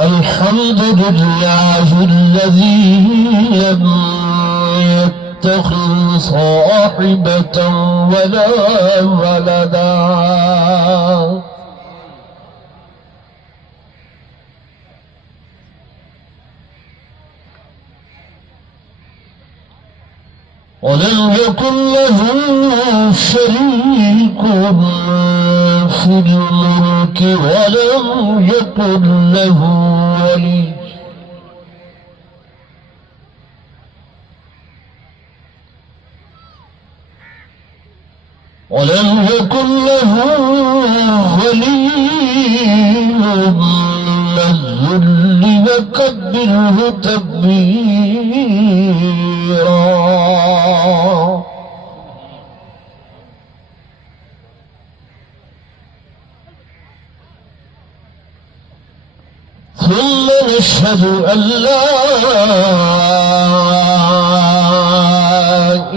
الحمد لله الذي لم يتخذ صاحبة ولا ولدا ولم يكن له شريك في الملك ولم يكن له ولي ولم يكن له ولي من الذل وكبره تكبيرا. ثم نشهد أن لا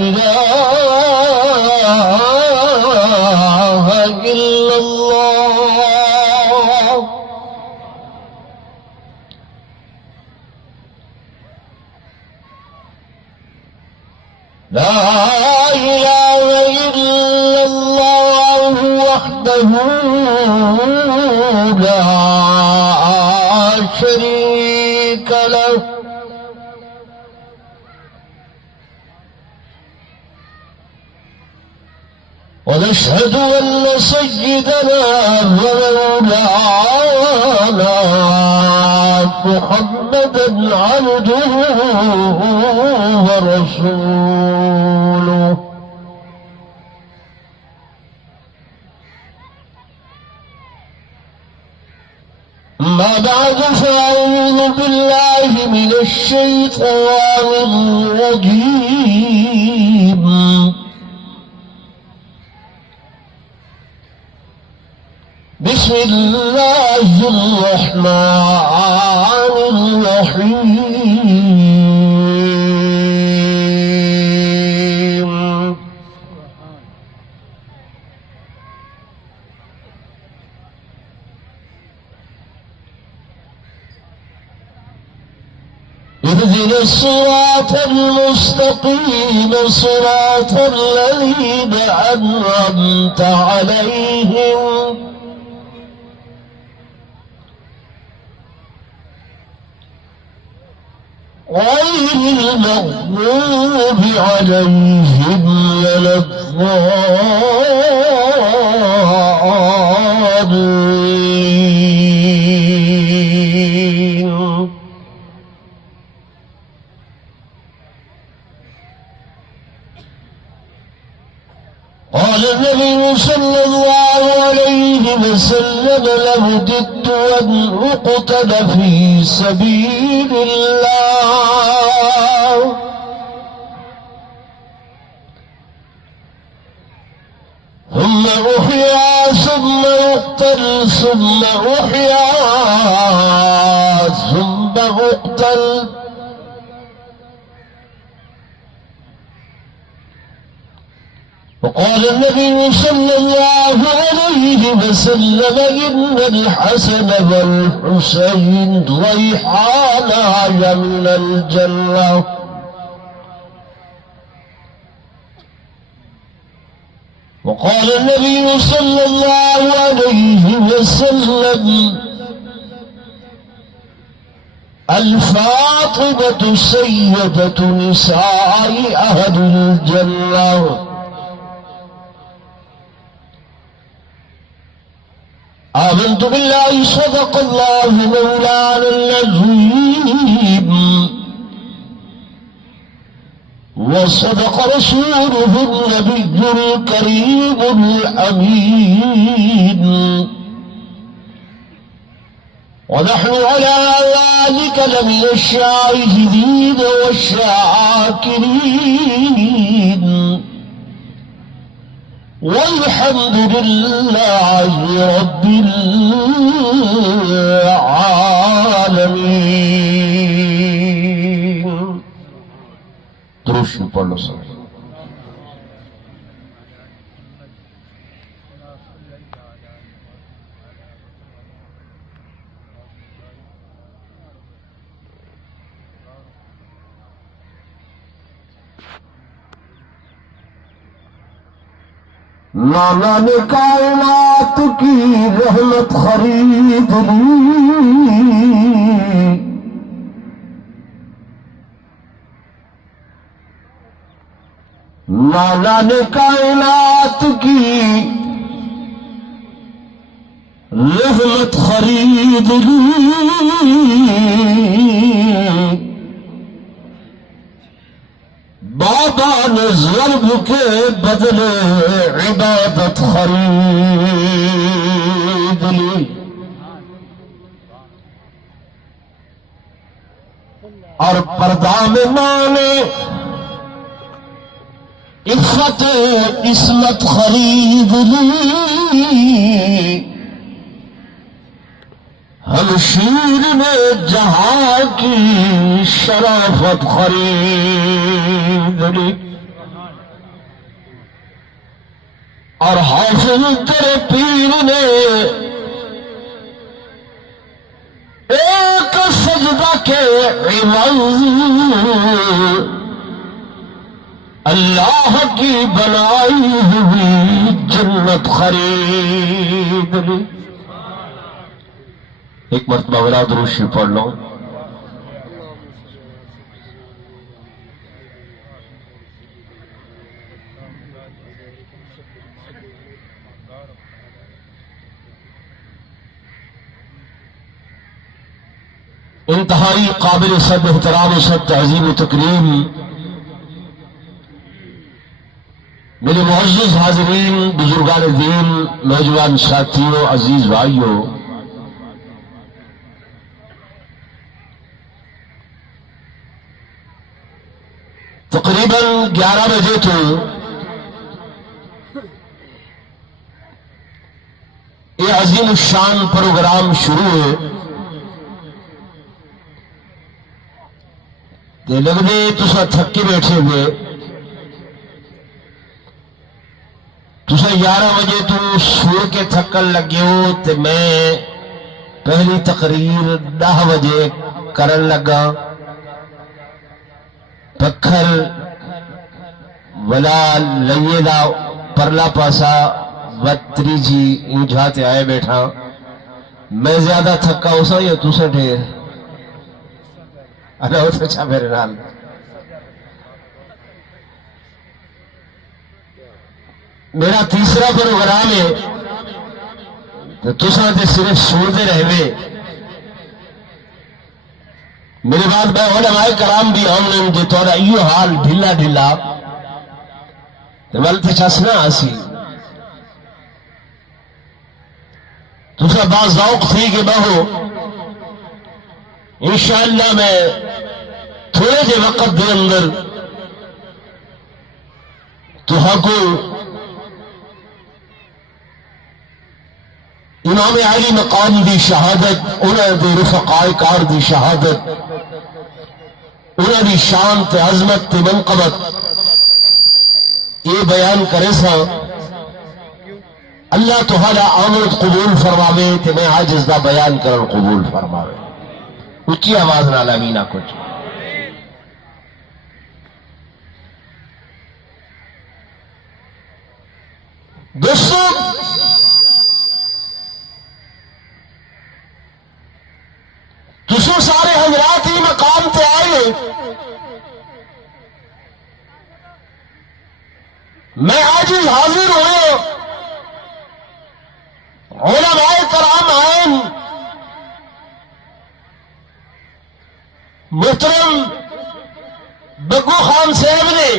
إله إلا الله لا إله إلا الله وحده لا شريك له ونشهد أن سيدنا ومولانا محمدا عبده ورسوله أما بعد فأعوذ بالله من الشيطان الرجيم بسم الله الرحمن الرحيم اهدنا الصراط المستقيم صراط الذين أنعمت عليهم غير المغضوب عليهم ولا الضالين. قال النبي صلى الله عليه وسلم لوددت أن أقتل في سبيل الله ثم أحيا ثم أقتل ثم أحيا ثم أقتل. وقال النبي صلى الله عليه وسلم إن الحسن والحسين ريحانا من الجنة. وقال النبي صلى الله عليه وسلم الفاطمة سيدة نساء أهل الجنة آمنت بالله صدق الله مولانا العظيم وصدق رسوله النبي الكريم الأمين ونحن على ذلك لمن الشاهدين والشاكرين والحمد لله رب العالمين. درود شریف پڑھ لو سب. مولا نے کائنات کی رحمت خرید لی، مولا نے کائنات کی رحمت خرید لی، بابا نے ضرب کے بدلے عبادت خرید لی. اور پردہ میں ماں نے عفت عصمت خرید لی، ہم شیر نے جہاں کی شرافت خرید لی. اور حافظ تیرے پیر نے ایک سجدہ کے عوض اللہ کی بنائی ہوئی جنت خرید لی. ایک مرتبہ بلا درود شریف پڑھ لو. انتہائی قابل صد احترام و صد تعظیم و تکریم میرے معزز حاضرین، بزرگان دین، نوجوان ساتھیوں، عزیز بھائیوں، تقریباً 11 بجے تو یہ عظیم الشان پروگرام شروع ہے. لگتے تسا تھکے بیٹھے ہوئے، تسا 11 بجے تو سو کے تھکن لگے ہو، تے میں پہلی تقریر 10 بجے کرن لگا. پکھر ولا لئیے دا پرلا پاسا وطری جی انجھاتے آئے بیٹھا. میں زیادہ تھکا ہو سا یا تسا ڈھیر؟ اچھا میرے نال میرا تیسرا پروگرام ہے تو تساں تے صرف سنتے رہے. میرے بعد میں علماء کرام بھی آمنے جو تھوڑا ایو حال ڈھلا ڈھلا ول تے چسنا آسی. تساں باز ذوق تھی کہ بہو انشاءاللہ میں تھوڑے جے وقت دے اندر تہاں کو امام عالی مقام دی شہادت، انہاں دے رفقائے کار دی شہادت، انہاں دی شان تے عظمت تے منقبت یہ بیان کرے سا. اللہ تعالی آمد قبول فرماوے تے میں عاجز دا بیان کرن قبول فرماوے. اچھی آواز نال آمین آکھو. دوستو تسو سارے حضرات ہی مقام تے آئے، میں عاجز حاضر ہوئے علماء کرام محترم بگو خان صاحب نے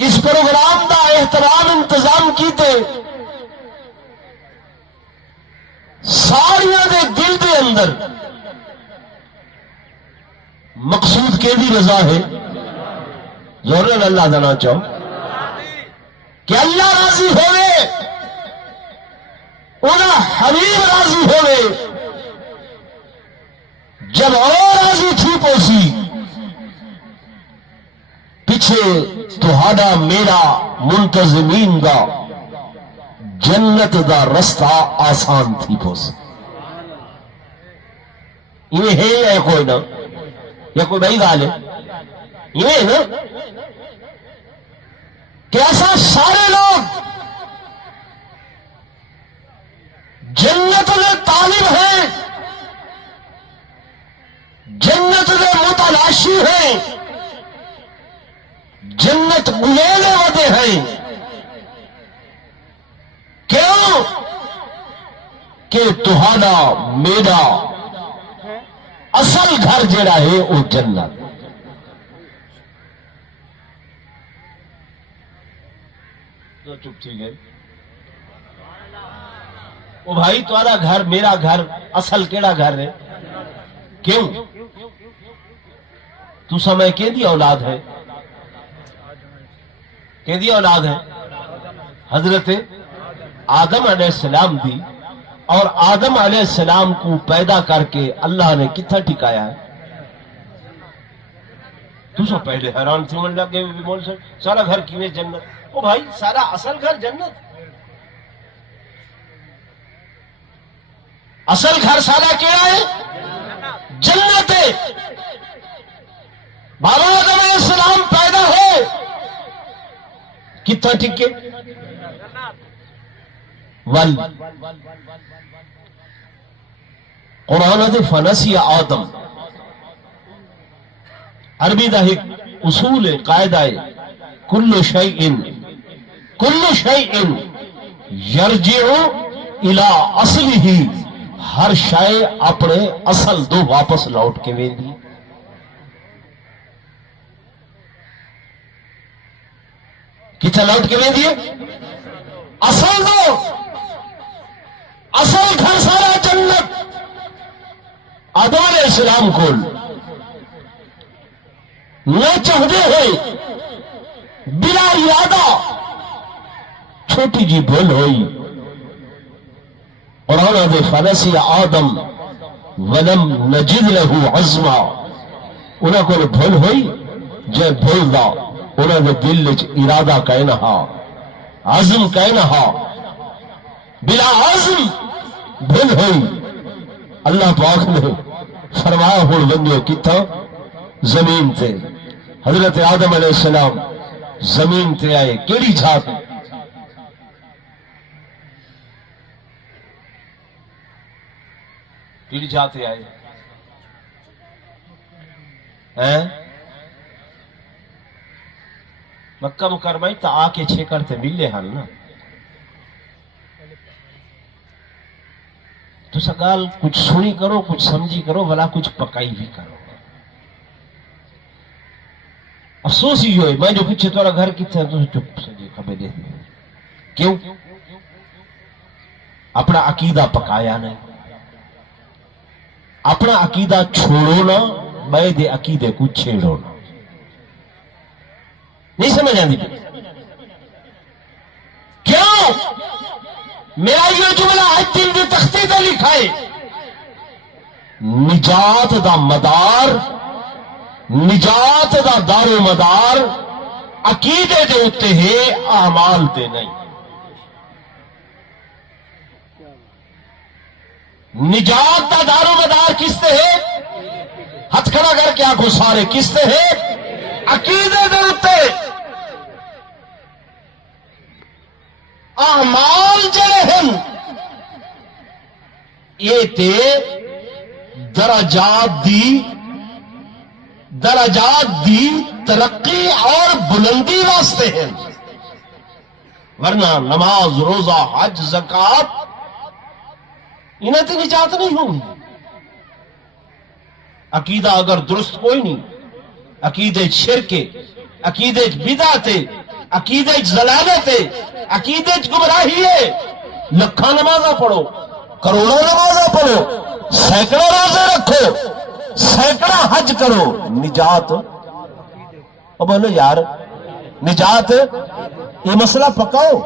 اس پروگرام دا احترام انتظام کیتے ساریاں دے دل دے اندر مقصود کے بھی رضا ہے زور اللہ دنا چاہو کہ اللہ راضی ہوئے انہاں حبیب راضی ہوئے جب اور راضی تھی پوسی پیچھے تہاڈا میرا منتظمین دا جنت دا رستہ آسان تھی پوسی یہ ہے یا کوئی نہ یا کوئی بڑی گال ہے یہ ہے نا کہ ایسا سارے لوگ جنت میں طالب ہیں جنت میں متلاشی ہیں جنت الینے ودے ہیں کیوں کہ تہاڈا میرا اصل گھر جڑا ہے وہ جنت چپ تھی گئے او بھائی تمہارا گھر میرا گھر اصل کیڑا گھر ہے کیوں تو سمے کہ دی اولاد ہے کہ دی اولاد ہے حضرت آدم علیہ السلام دی اور آدم علیہ السلام کو پیدا کر کے اللہ نے کتنا ٹکایا ہے تو سو پہلے حیران تھی من لگ گئے سارا گھر کیویں جنت او بھائی سارا اصل گھر جنت اصل گھر سارا کیا ہے جنت ہے بابا آدم علیہ السلام پیدا ہوئے کتنا ٹکے قرآن دے فنسی آدم عربی دا ایک اصول ہے قاعدہ ہے کل شیء یرجع الی اصلہ ہر شے اپنے اصل دو واپس لوٹ کے ویندی کتنا لوٹ کے ویندی ہے اصل دو اصل گھر سارا جنت آدم علیہ السلام کو نہ چاہتے ہوئے بلا ارادہ چھوٹی جی بھول ہوئی قرآن دے فنسی آدم ولم نجد له عزما انہاں کو بھول ہوئی جے بھول دا انہاں دے دل وچ ارادہ کہنا ہا عزم کہنا ہا بلا عزم بھول ہوئی اللہ پاک نے فرمایا ہو بندیو کتنا زمین تے حضرت آدم علیہ السلام زمین تے آئے کیڑی چھات کیڑی چھات آئے مکہ مکرمہ تا آ کے چھیکر تے ملے ہن نا تو سگال کچھ سنی کرو کچھ سمجھی کرو بلا کچھ پکائی بھی کرو افسوس ہی ہوئے میں جو پیچھے تھوڑا گھر کتنے تو چپ سجے خبر دے کیوں اپنا عقیدہ پکایا نہیں اپنا عقیدہ چھوڑو نا میں دے عقیدے کو چھیڑو نا نہیں سمجھ آندی کیوں میرا یہ جملہ آج دن دی تختی تے لکھا ہے نجات دا مدار نجات دا دار و مدار عقیدے دے اتے ہے اعمال تے نہیں نجات دا دار و مدار کس تے ہے ہتھ کھڑا کر کے آنکھوں سارے کس تے ہے عقیدے دے اتے اعمال جڑے ہیں یہ تے درجات دی ترقی اور بلندی واسطے ہیں ورنہ نماز روزہ حج زکات انہیں تے نجات نہیں ہوگی عقیدہ اگر درست کوئی نہیں، عقیدے شرک، عقیدے بدعت، عقیدے ضلالت، عقیدے گمراہی ہے. لکھاں نمازاں پڑھو، کروڑوں نمازاں پڑھو، سینکڑوں روزے رکھو، سینکڑا حج کرو، نجات او بولو یار نجات یہ مسئلہ پکاؤ.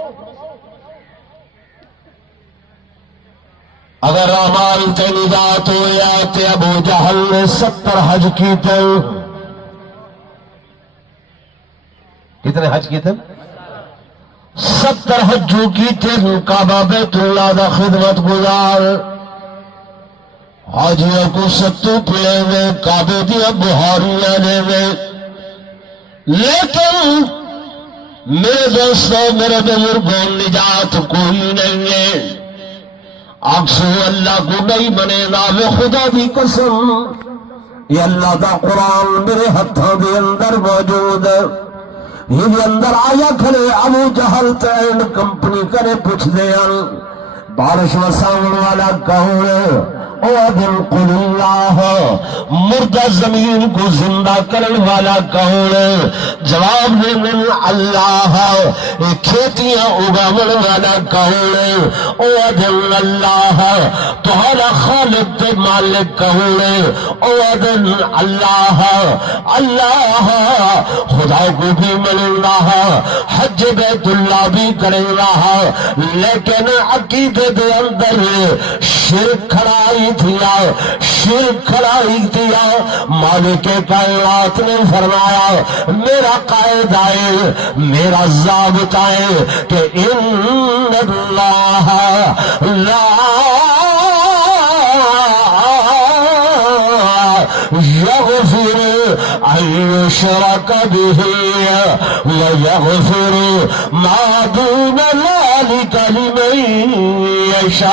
اگر اعمال تے نجات ہو یا تے ابو جہل نے 70 حج کیتے. کتنے حج کیتے؟ 70 حجوں کیتے. کعبہ بیت اللہ دا خدمت گزار، حاجیوں کو ستو پلے میں کعبے دیا بہاریاں لے میں. لیکن میرے دوستوں میرے بزرگوں نجات کوئی نہیں ہے. آکسو اللہ کو نہیں بنے گا. وہ خدا دی قسم یہ اللہ دا قرآن میرے ہتھوں دے اندر موجود ہے. یہ اندر آیا کھڑے ابو جہل تے اینڈ کمپنی کرے پوچھ دے بارش وساؤن والا کون ہے؟ او دن قل اللہ. مردہ زمین کو زندہ کرنے والا کون ہے؟ جواب دے اللہ. کھیتیاں اگاون والا کون ہے؟ او دن اللہ. تمہارا خالق تے مالک کون ہے؟ او دن اللہ. اللہ خدا کو بھی ملے رہا، حج بیت اللہ بھی کرے رہا، لیکن عقیدے دے اندر شرک کھڑائی تھیا، شرک کھڑائی تھیا. مالک کائنات نے فرمایا میرا قاعدہ ہے، میرا ضابطہ ہے کہ ان اللہ لا یغفر ان یشرک بہ ویغفر ما دون ذلک لمن یشاء.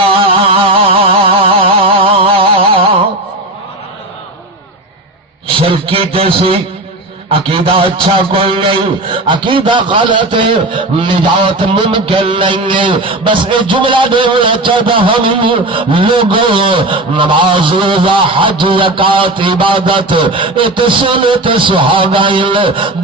شرک کی جیسی عقیدہ اچھا کوئی نہیں، عقیدہ غلط ہے، نجات ممکن نہیں ہے. بس یہ جملہ دینا چاہتا ہم لوگوں نماز روزہ حج زکات عبادت ایت سنت سہاگائن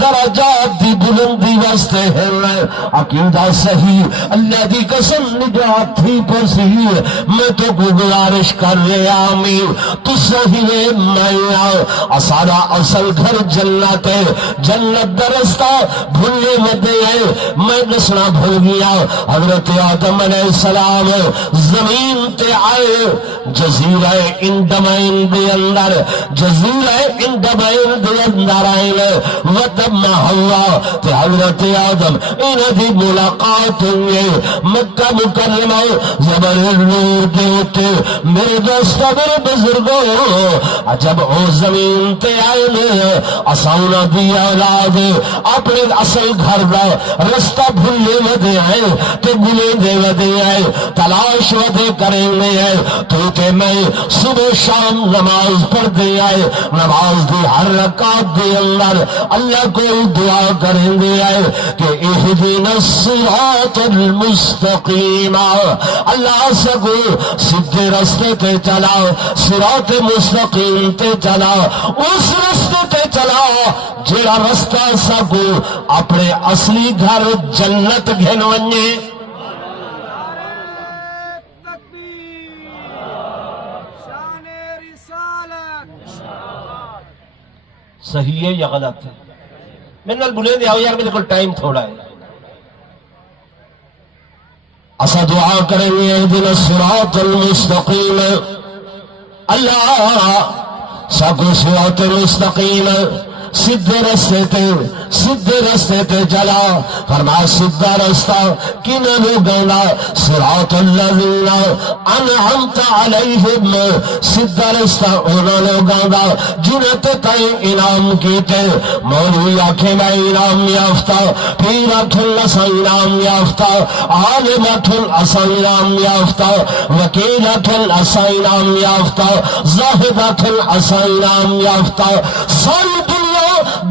درجات دی بلندی واسطے ہیں. عقیدہ صحیح اللہ دی قسم نجات تھی پر صحیح. میں تو کو گزارش کر رہا آمین تو صحیح میں سارا اصل گھر جنت، جنت درستہ بھولنے میں دے. میں دسنا بھول گیا حضرت آدم علیہ السلام زمین تے آئے جزیرہ انڈمین دے اندر، جزیرہ انڈمین دے اندر آئے وتم ہوا تے حضرت آدم انہ دی ملاقات ہوئے مکہ مکرمہ زبر نور دے ہوتے. میرے دوستوں میرے بزرگوں جب او زمین تے آئے اساؤنا دی اولاد اپنے اصل گھر دا رستہ بھولے ودے آئے تو بھولے دے ودے آئے تلاش ودے کریں دے آئے تو تے میں صبح شام نماز پڑھ دے آئے. نماز دی ہر رکعت دے اندر اللہ کو دعا کریں دے آئے کہ اہدنا الصراط المستقیم. اللہ سکو سدھے رستے تے چلا، صراط مستقیم تے چلا، اس رستے تے چلا جیڑا رستہ سکو اپنے اصلی گھر جنت گھن ونجے. صحیح ہے یا غلط ہے؟ میں نے بلے دیا یار میرے کو ٹائم تھوڑا ہے. اسا دعا کریں گے اہدنا الصراط المستقیم. اللہ سکو صراط المستقیم سدھے رستے تے چلا. فرمایا سدھا رستہ کن لوگوں دا؟ صراط الذین انعمت علیہم. سدھا رستہ انہاں لوگوں دا جنہاں تے تائیں انعام کیتے. مولوی آکھے میں انعام یافتہ، پیر آکھے اساں انعام یافتہ، عالم آکھے اساں انعام یافتہ، وکیل آکھے اساں انعام یافتہ، زاہد آکھے اساں انعام یافتہ. ساری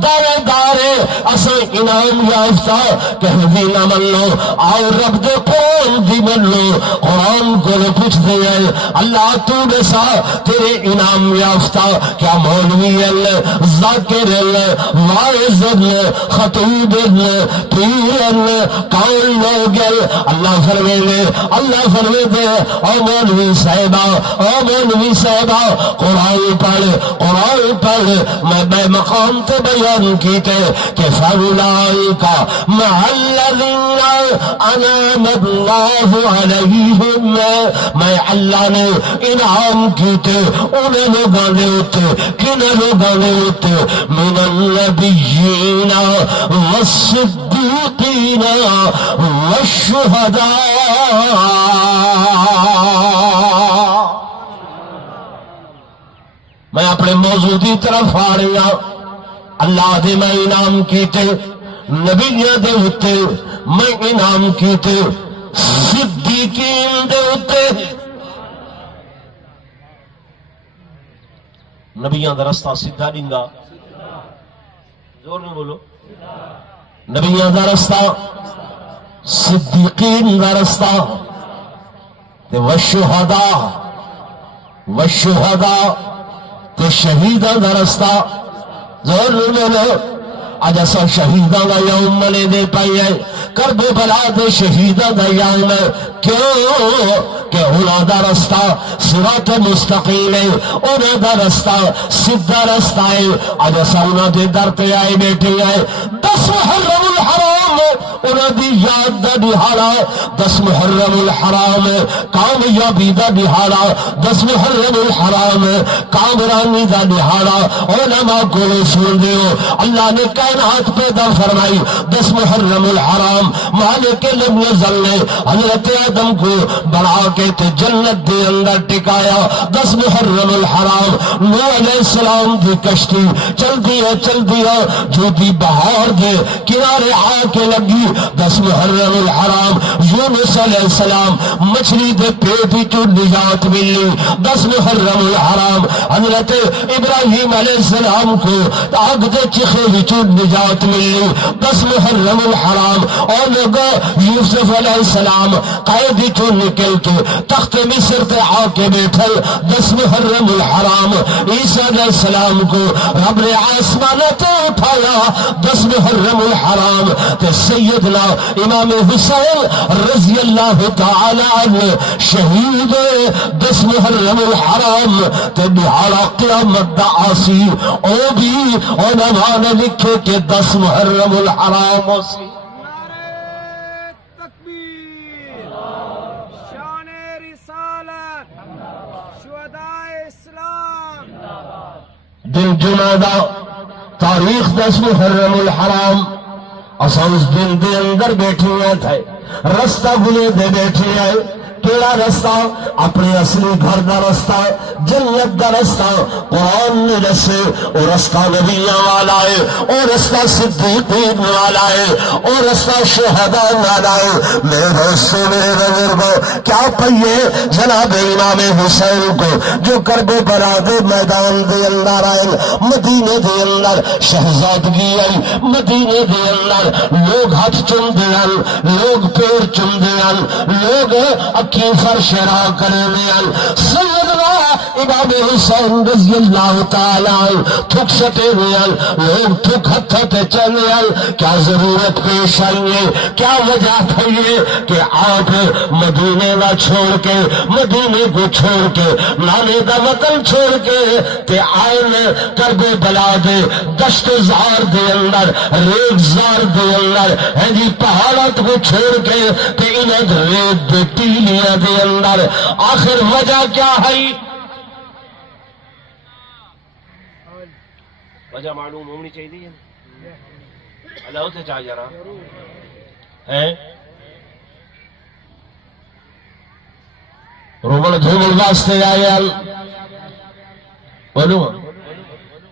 دعوے دارے اسے انعام یافتہ کہہ دی نہ من لو آؤ رب دے قرآن دی من لو قرآن کو پوچھ دے اللہ تو بسا تیرے انعام یافتہ کیا مولوی ذاکر واعظ خطیب پیر کون لوگ اللہ فرمے دے او مولوی صاحبہ قرآن پڑھ میں بے مقام تے بیان کیتے کہ فَأُولَٰئِكَ مَعَ الَّذِينَ أَنْعَمَ اللَّهُ عَلَيْهِمْ میں اللہ نے انعام کیتے انہیں لوگوں نے ہوتے کنہیں لوگوں نے ہوتے من النبیین والصدیقین والشہداء میں اپنے موضوع کی طرف آ رہی ہوں اللہ دے میں انعام کیتے نبیوں دے ہوتے میں انعام کیتے صدیقین دے ہوتے نبیوں دا رستہ سیدھا ڈنگا زور میں بولو نبیوں دا رستہ صدیقین دا رستہ والشہداء تے شہیداں دا رستہ زور میں بولو اج اساں شہیداں دا یوم منے دے پائی ہے کربلا دے شہیداں دا یوم کیوں کہ انہاں دا رستہ صراط مستقیم ہے انہاں دا رستہ سیدھا رستہ ہے اج اساں انہاں دے در تے آئے بیٹھے ہیں 10 محرم الحرام انہاں دی یاد دا دہاڑا 10 محرم الحرام کامیابی دا دہاڑا 10 محرم الحرام کامرانی دا دہاڑا علماء کو سن دیو اللہ نے کائنات پیدا فرمائی 10 محرم الحرام مالک لم یزل نے حضرت آدم کو بنا کے تے جنت دے اندر ٹکایا 10 محرم الحرام نوح علیہ السلام دی کشتی چل دیا جو دی بہار دے کنارے آ کے لگی 10 محرم الحرام یونس علیہ السلام مچھلی دے پیٹی تو نجات ملی 10 محرم الحرام حضرت ابراہیم علیہ السلام کو آگ دے چخے وچوں نجات ملی 10 محرم الحرام اور لوگا یوسف علیہ السلام قید تو نکل کے تخت مصر تے آ کے بیٹھل 10 محرم الحرام عیسیٰ علیہ السلام کو رب نے آسمانات اٹھایا 10 محرم الحرام تے سیدنا امام حسین رضی اللہ تعالی عنہ شہید 10 محرم الحرام تے دہاڑا قیامت دا آسی او بھی علماء نے لکھے کہ 10 محرم الحرام اسی دن جمعہ تاریخ 10 محرم الحرام اساں اس دن دے اندر بیٹھے ہوئے تھے رستہ بلے دے بیٹھے آئے کیڑا رستہ اپنے اصلی گھر دا رستہ جنت دا رستہ قرآن نے دسے او رستہ نبیاں والا ہے او رستہ صدیقین والا ہے او رستہ شہداء والا ہے میرے دوستو میرے بزرگو کیا پئیے جناب امام حسین کو جو کرب بلا دے میدان دے اندر آئے مدینے دے اندر شہزادگی آئی مدینے دے اندر لوگ ہاتھ چم دیاں لوگ پیر چم دیاں لوگ کی فرش را کرنے سیدنا امام حسین رضی اللہ تعالی تھک سٹے ہوئے لوگ تھک ہتھتے چلے کیا ضرورت پیش آئی ہے کیا وجہ تھی کہ آپ مدینے نہ چھوڑ کے مدینے کو چھوڑ کے نانے دا وطن چھوڑ کے تے آئین کرب بلا دے دشت زار دے اندر ریگ زار دے اندر ہے جی پہاڑت کو چھوڑ کے تے انہیں ریگ دے ٹیلی دے اندر آخر وجہ کیا ہے وجہ معلوم ہونی چاہیے اللہ سے چاہ جا رہا ہے رومن دھومل واسطے آیا بولو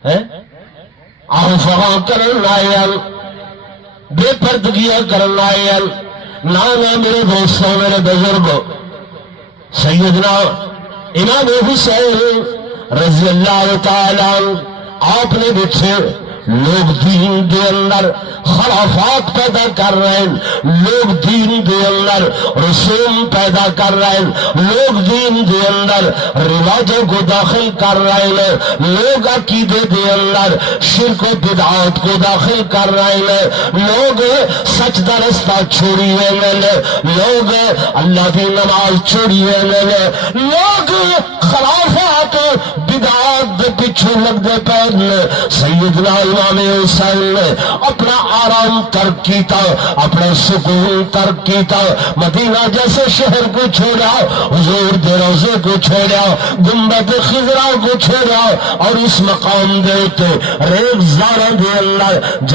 ہے آہ فغاں کرن آیا بے پردگیاں کرن آیا نانا میرے دوستوں میرے بزرگوں سیدنا امام حسین رضی اللہ تعالیٰ آپ نے بچھے لوگ دین دے اندر خرافات پیدا کر رہے ہیں، لوگ دین دے اندر رسوم پیدا کر رہے ہیں، لوگ دین دے اندر رواجوں کو داخل کر رہے ہیں، لوگ عقیدے دے اندر شرک و بدعات کو داخل کر رہے ہیں، لوگ سچ دا رستہ چھوڑی ہوئے ہیں، لوگ اللہ کی نماز چھوڑی ہوئے ہیں، لوگ خرافات بدعات دے پیچھے لگ دے پہنے۔ سیدنا امام حسین نے اپنا آرام ترک کیتا، اپنا سکون ترک کیتا، مدینہ جیسے شہر کو چھوڑا، حضور دے روزے کو چھوڑا، گنبد خضرا کو چھوڑا، اور اس مقام دے تے ریگ زارہ دے اللہ